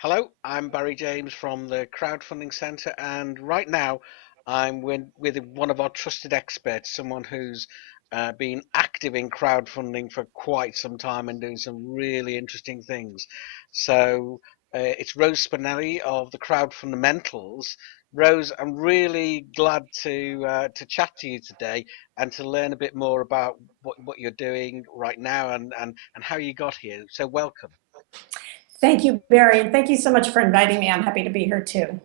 Hello, I'm Barry James from the Crowdfunding Centre, and right now I'm with one of our trusted experts, someone who's been active in crowdfunding for quite some time and doing some really interesting things. It's Rose Spinelli of the Crowdfundamentals. Rose, I'm really glad to chat to you today and to learn a bit more about what you're doing right now and how you got here. So welcome. Thank you, Barry, and thank you so much for inviting me. I'm happy to be here too.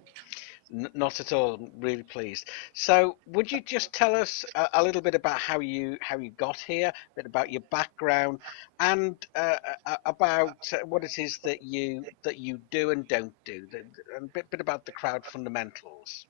Not at all. I'm really pleased. So, would you just tell us a little bit about how you got here, a bit about your background, and about what it is that you do and don't do, and a bit about the crowd fundamentals.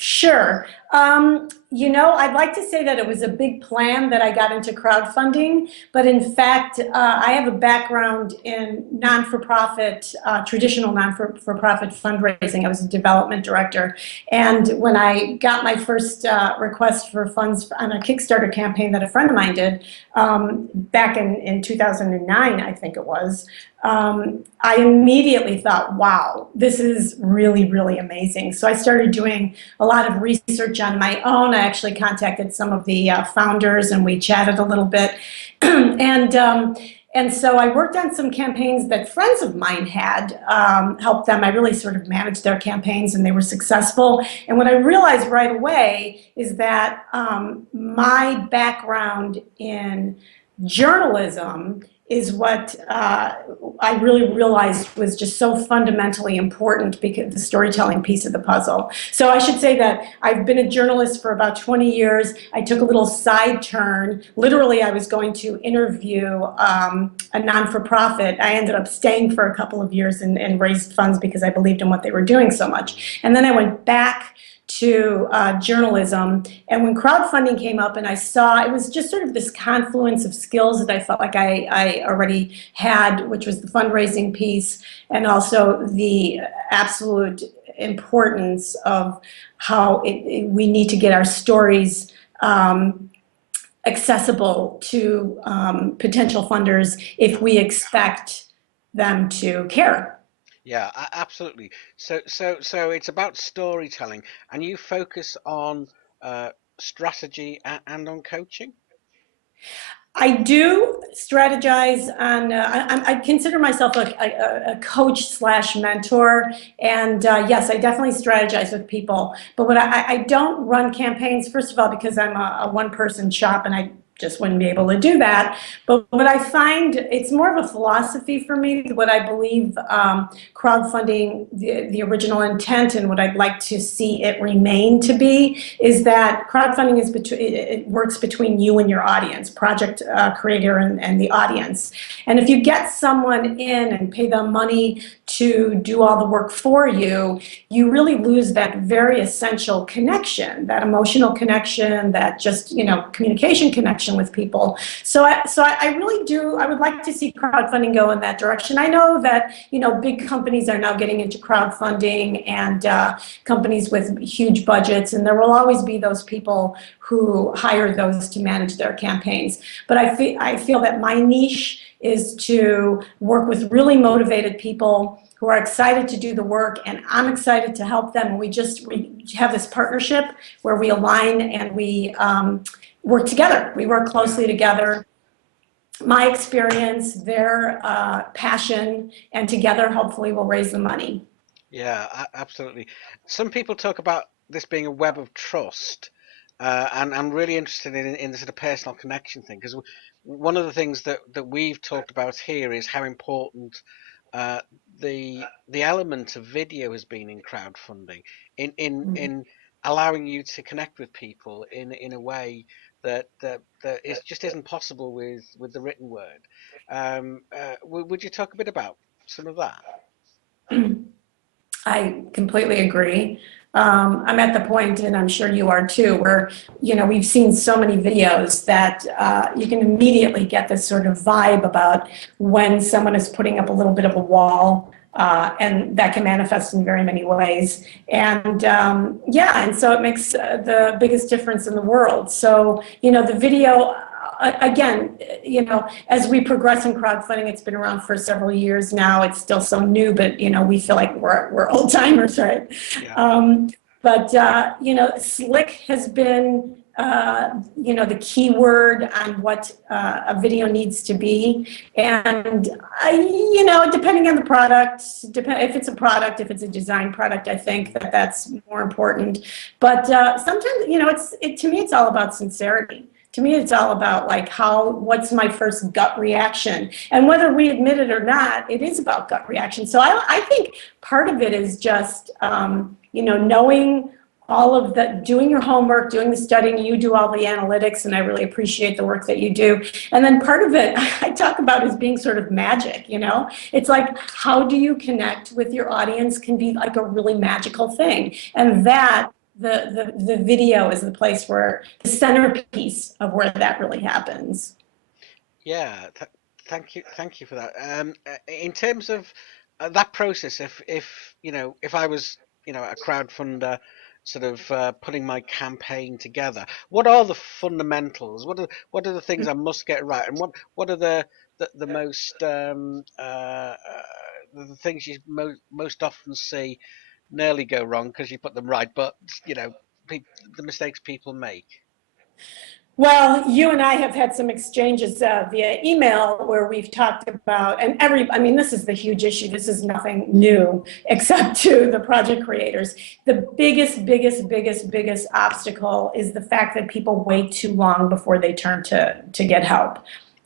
Sure. I'd like to say that it was a big plan that I got into crowdfunding, but in fact, I have a background in non-for-profit, traditional non-for-profit fundraising. I was a development director, and when I got my first request for funds on a Kickstarter campaign that a friend of mine did back in 2009, I think it was, I immediately thought, wow, this is really, really amazing. So I started doing a lot of research on my own. I actually contacted some of the founders and we chatted a little bit. And so I worked on some campaigns that friends of mine had helped them. I really sort of managed their campaigns and they were successful. And what I realized right away is that my background in journalism is what I really realized was just so fundamentally important because the storytelling piece of the puzzle. So I should say that I've been a journalist for about 20 years. I took a little side turn. Literally, I was going to interview a non-for-profit. I ended up staying for a couple of years and raised funds because I believed in what they were doing so much. And then I went back to journalism. And when crowdfunding came up and I saw, it was just sort of this confluence of skills that I felt like I already had, which was the fundraising piece and also the absolute importance of how we need to get our stories accessible to potential funders if we expect them to care. Yeah, absolutely. So it's about storytelling, and you focus on strategy and on coaching. I do strategize on, I consider myself a coach slash mentor. And yes, I definitely strategize with people. But I don't run campaigns, first of all, because I'm a one-person shop and I just wouldn't be able to do that. But what I find, it's more of a philosophy for me, what I believe crowdfunding, the original intent and what I'd like to see it remain to be, is that crowdfunding is it works between you and your audience, project creator and the audience. And if you get someone in and pay them money to do all the work for you, you really lose that very essential connection, that emotional connection, that just, communication connection with people. So I really do, I would like to see crowdfunding go in that direction. I know that, big companies are now getting into crowdfunding and companies with huge budgets, and there will always be those people who hire those to manage their campaigns. But I feel that my niche is to work with really motivated people who are excited to do the work, and I'm excited to help them. We have this partnership where we align and we work together. We work closely together. My experience, their passion, and together, hopefully, we'll raise the money. Yeah, absolutely. Some people talk about this being a web of trust, and I'm really interested in the sort of personal connection thing because one of the things that we've talked about here is how important uh, the element of video has been in crowdfunding, in allowing you to connect with people in a way that is just isn't possible with the written word. Would you talk a bit about some of that? I completely agree. I'm at the point, and I'm sure you are too, where we've seen so many videos that you can immediately get this sort of vibe about when someone is putting up a little bit of a wall, and that can manifest in very many ways. And yeah, and so it makes the biggest difference in the world. So the video again, as we progress in crowdfunding, it's been around for several years now. It's still so new, but we feel like we're old timers, right? Yeah. But slick has been the key word on what a video needs to be. And depending on the product, if it's a product, if it's a design product, I think that's more important. But sometimes, to me, it's all about sincerity. To me, it's all about like what's my first gut reaction? And whether we admit it or not, it is about gut reaction. So I think part of it is just, knowing all of doing your homework, doing the studying, you do all the analytics, and I really appreciate the work that you do. And then part of it I talk about as being sort of magic, It's like, how do you connect with your audience can be like a really magical thing. And that, the video is the place where the centerpiece of where that really happens. Yeah, thank you for that. In terms of that process, if I was a crowdfunder, sort of putting my campaign together, what are the fundamentals? What are the things I must get right, and what are the most the things you most often see nearly go wrong because you put them right, but pe the mistakes people make. Well, you and I have had some exchanges via email where we've talked about, and this is the huge issue. This is nothing new except to the project creators. The biggest obstacle is the fact that people wait too long before they turn to get help.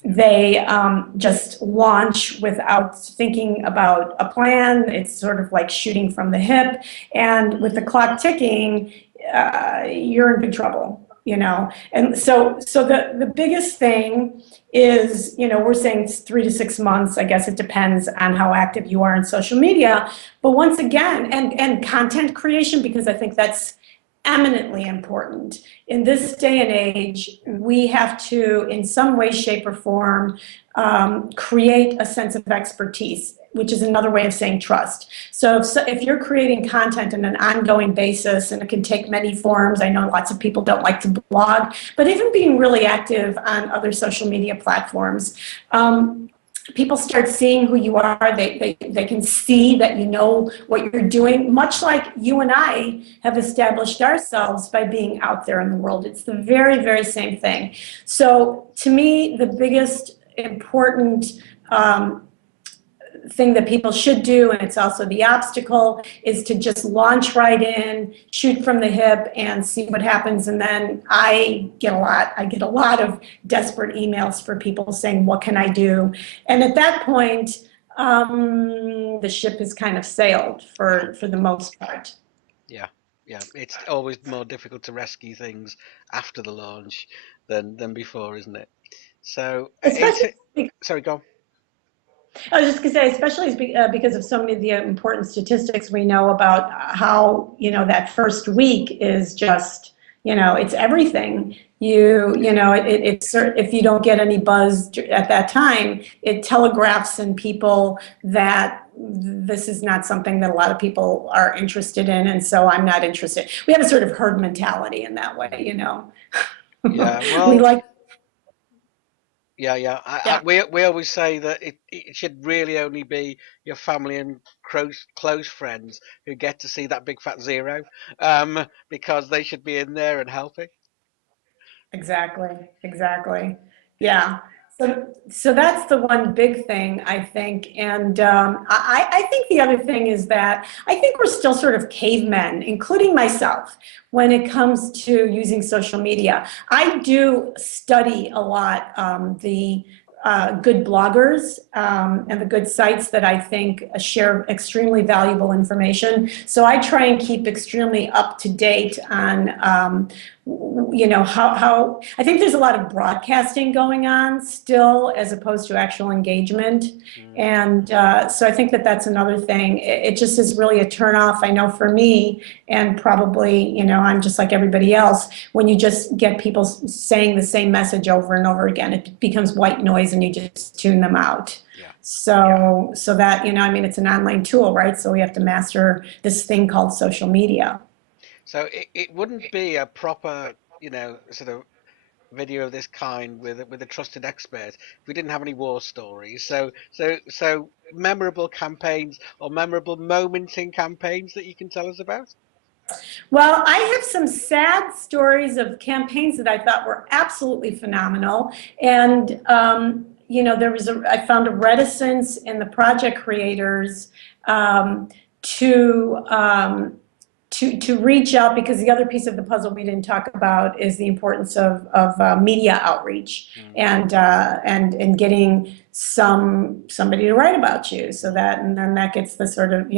They just launch without thinking about a plan. It's sort of like shooting from the hip. And with the clock ticking, you're in big trouble. And so the biggest thing is, we're saying it's 3 to 6 months. I guess it depends on how active you are in social media. But once again, and content creation, because I think that's eminently important. In this day and age, we have to, in some way, shape, or form, create a sense of expertise, which is another way of saying trust. So if you're creating content on an ongoing basis, and it can take many forms, I know lots of people don't like to blog, but even being really active on other social media platforms, people start seeing who you are. They can see that you know what you're doing, much like you and I have established ourselves by being out there in the world. It's the very, very same thing. So to me, the biggest important thing that people should do, and it's also the obstacle, is to just launch right in, shoot from the hip, and see what happens. And then I get a lot of desperate emails for people saying, what can I do? And at that point, the ship has kind of sailed for the most part. Yeah, yeah. It's always more difficult to rescue things after the launch than before, isn't it? So, Especially, sorry, go on. I was just going to say, especially because of so many of the important statistics we know about how, that first week is just, it's everything. It's if you don't get any buzz at that time, it telegraphs in people that this is not something that a lot of people are interested in, and so I'm not interested. We have a sort of herd mentality in that way. Yeah, We well, like, yeah. yeah. We always say that it should really only be your family and close friends who get to see that big fat zero, because they should be in there and helping. Exactly, exactly. Yeah. So that's the one big thing, I think. And I think the other thing is that I think we're still sort of cavemen, including myself, when it comes to using social media. I do study a lot the good bloggers and the good sites that I think share extremely valuable information. So I try and keep extremely up to date on how I think there's a lot of broadcasting going on still as opposed to actual engagement. Mm. And so I think that's another thing. It just is really a turnoff. I know for me, and probably, I'm just like everybody else, when you just get people saying the same message over and over again, it becomes white noise and you just tune them out. Yeah. So that, it's an online tool, right? So we have to master this thing called social media. So it wouldn't be a proper, sort of video of this kind with a trusted expert if we didn't have any war stories. So memorable campaigns or memorable moments in campaigns that you can tell us about. Well, I have some sad stories of campaigns that I thought were absolutely phenomenal. And, I found a reticence in the project creators um, to, um, to reach out, because the other piece of the puzzle we didn't talk about is the importance of media outreach Mm. and getting somebody to write about you, so that, and then that gets the sort of,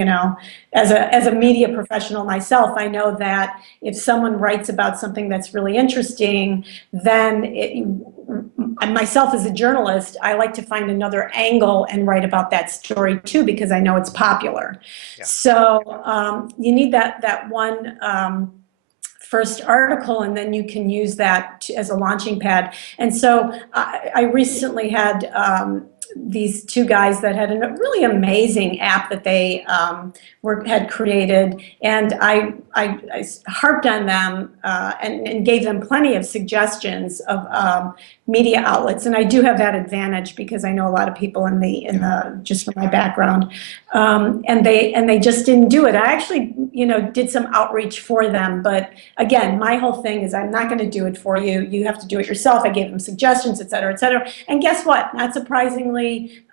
as a media professional myself, I know that if someone writes about something that's really interesting, then myself as a journalist, I like to find another angle and write about that story too, because I know it's popular. Yeah. So you need that one first article, and then you can use that as a launching pad. And so I recently had these two guys that had a really amazing app that they had created, and I harped on them and gave them plenty of suggestions of media outlets. And I do have that advantage because I know a lot of people in the just from my background, and they just didn't do it. I actually did some outreach for them, but again, my whole thing is I'm not going to do it for you. You have to do it yourself. I gave them suggestions, et cetera, et cetera. And guess what? Not surprisingly,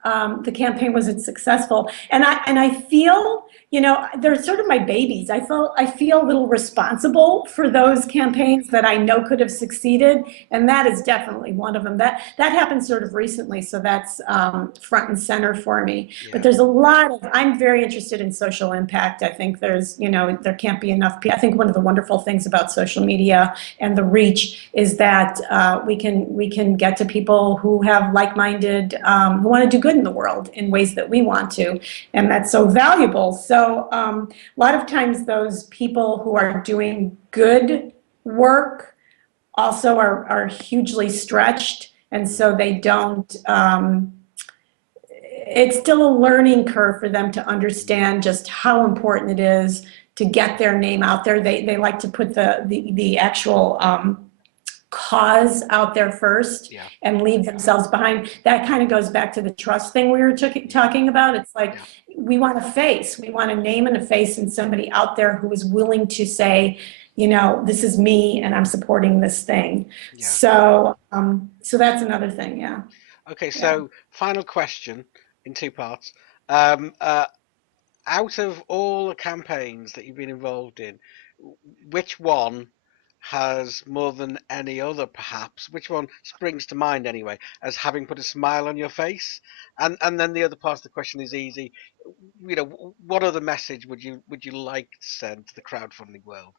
the campaign wasn't successful. And I feel, they're sort of my babies. I feel a little responsible for those campaigns that I know could have succeeded, and that is definitely one of them. That happened sort of recently, so that's front and center for me. Yeah. But there's a lot of, I'm very interested in social impact. I think there's, there can't be enough. I think one of the wonderful things about social media and the reach is that we can get to people who have like-minded, who want to do good in the world in ways that we want to, and that's so valuable. So a lot of times those people who are doing good work also are hugely stretched, and so they don't, it's still a learning curve for them to understand just how important it is to get their name out there. They like to put the actual cause out there first, Yeah. and leave themselves behind. That kind of goes back to the trust thing we were talking about. It's like, we want a face, we want a name and a face, and somebody out there who is willing to say, this is me and I'm supporting this thing. Yeah. So that's another thing. Yeah. Okay, so final question in two parts. Out of all the campaigns that you've been involved in, which one has, more than any other perhaps, which one springs to mind anyway, as having put a smile on your face? And then the other part of the question is easy. What other message would you like to send to the crowdfunding world?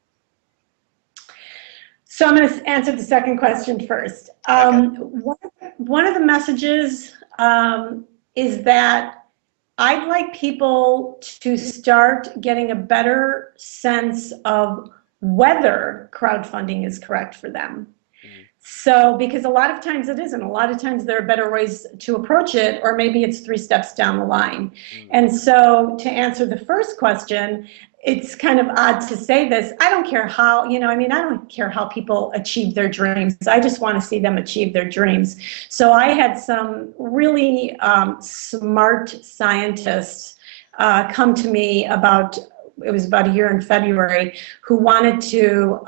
So I'm going to answer the second question first. Okay. One of the messages is that I'd like people to start getting a better sense of whether crowdfunding is correct for them. So, because a lot of times it isn't. A lot of times there are better ways to approach it, or maybe it's 3 steps down the line. And so, to answer the first question, it's kind of odd to say this. I don't care how, I don't care how people achieve their dreams. I just want to see them achieve their dreams. So I had some really smart scientists come to me it was about a year in February, who wanted to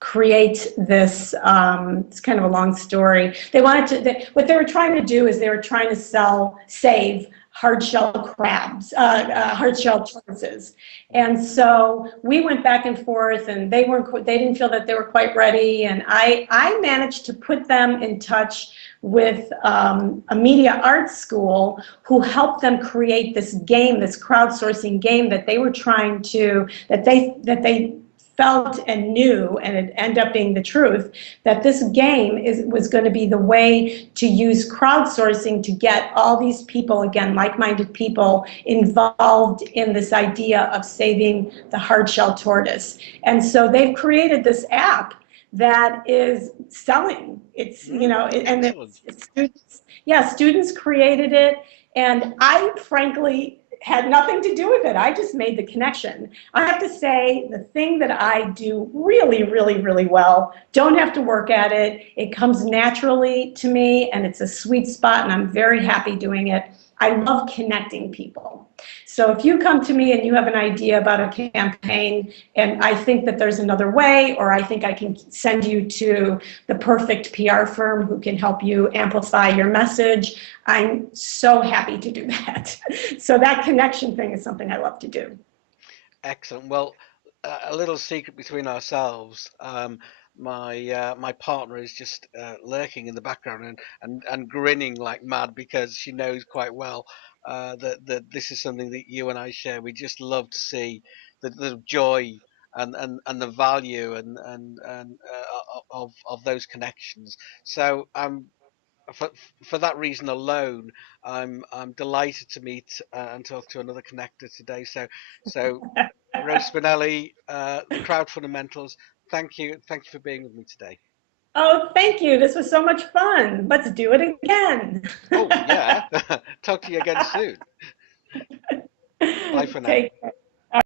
create this, it's kind of a long story. They wanted to, what they were trying to do is they were trying to save hard-shell crabs, hard-shell tortoises. And so we went back and forth, and they didn't feel that they were quite ready. And I managed to put them in touch with a media arts school who helped them create this game, this crowdsourcing game that they were trying to, that they felt and knew, and it ended up being the truth, that this game was going to be the way to use crowdsourcing to get all these people, again, like-minded people, involved in this idea of saving the hard-shell tortoise. And so they've created this app that is selling. It's, and students created it. And I frankly had nothing to do with it. I just made the connection. I have to say, the thing that I do really, really, really well, don't have to work at it. It comes naturally to me and it's a sweet spot and I'm very happy doing it. I love connecting people. So if you come to me and you have an idea about a campaign and I think that there's another way, or I think I can send you to the perfect PR firm who can help you amplify your message, I'm so happy to do that. So that connection thing is something I love to do. Excellent. Well, a little secret between ourselves. My partner is just lurking in the background and grinning like mad because she knows quite well that this is something that you and I share. We just love to see the joy and the value of those connections. So for for that reason alone, I'm delighted to meet and talk to another connector today. So Rose Spinelli, the Crowd Fundamentals. Thank you for being with me today. Oh, thank you. This was so much fun. Let's do it again. Oh yeah, talk to you again soon. Bye for now. Take care.